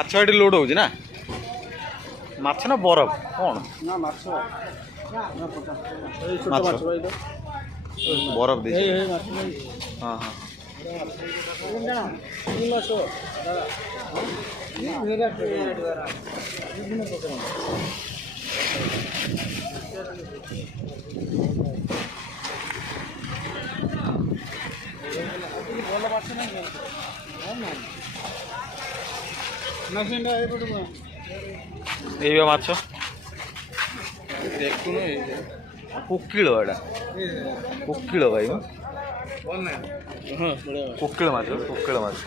ମାଛ ଏଠି ଲୋଡ୍ ହଉଛି ନା? ମାଛ ନା ବରଫ କ'ଣ? ନା ମାଛ ମାଛ ବରଫ ଦେଇଛି। ହଁ ହଁ ଏଇ ମାଛ ଦେଖୁନୁ କୋକିଳ ଏଇଟା କୋକିଳ ଭାଇ କୋକିଳ ମାଛ କୋକିଳ ମାଛ।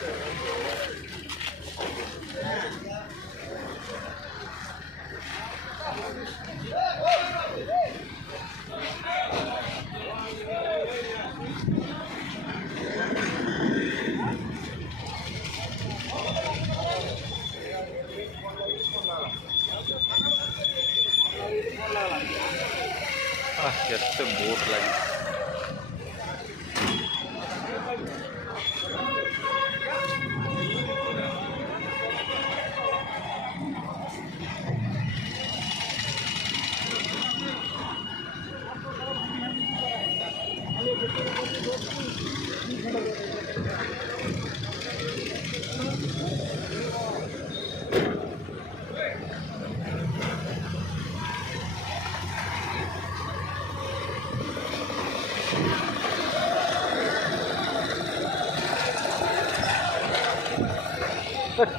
କେତେ ବୋଟ୍ ଲାଗେ।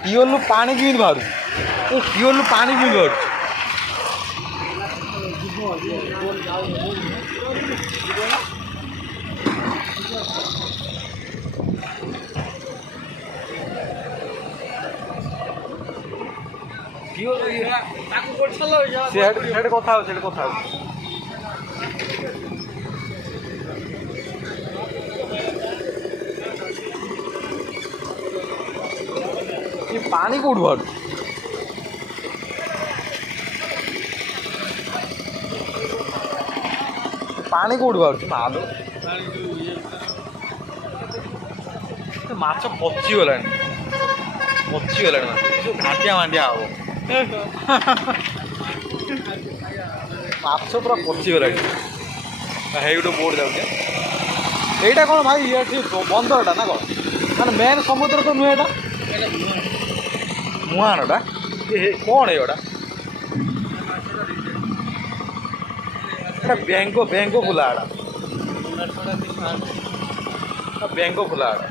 ଟ୍ୟୁବୱେଲ୍ରୁ ପାଣି କେମିତି ବାହାରୁଛି? ଟ୍ୟୁବୱେଲ୍ରୁ ପାଣି କେମିତି ବାହାରୁଛି? ସେଠି କଥା ହଉଛି ସେଠି କଥା ହଉଛି। ପାଣି କୋଉଠୁ ବାହାରୁଛି? ପାଣି କୋଉଠୁ ବାହାରୁଛି? ମାଛ ପଚିଗଲାଣି ମାଛ ଘାଣ୍ଟିଆ ମାଣ୍ଡିଆ ହବ। ମାଛ ପୁରା ପଚିଗଲାଣି। ହେଇ ଗୋଟେ ବୋଟ୍ ଯାଉଛି। এইটা କ'ଣ ଭାଇ ଏଠି ବନ୍ଦରଟା ନା କ'ଣ? ମାନେ ମେନ୍ ସମୁଦ୍ର ତ ନୁହେଁ ଏଇଟା ମୁହାଣଟା କ'ଣ ଏଇଟା? ବେଙ୍ଗ ଫୁଲା ଏଟା ବେଙ୍ଗ ଫୁଲା ଏଟା।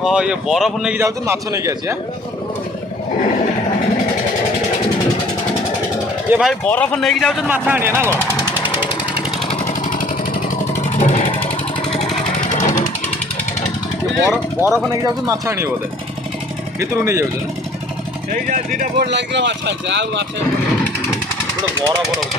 हाँ ये बरफ नहीं जाऊँ माछ नहीं आसी। ये भाई बरफ नहीं जाऊँ माछ आने ना कौन? बरफ नहीं जाऊँ माछ आने बोधे भितर नहीं जाऊँ। बोर्ड लगे गोटे बरफ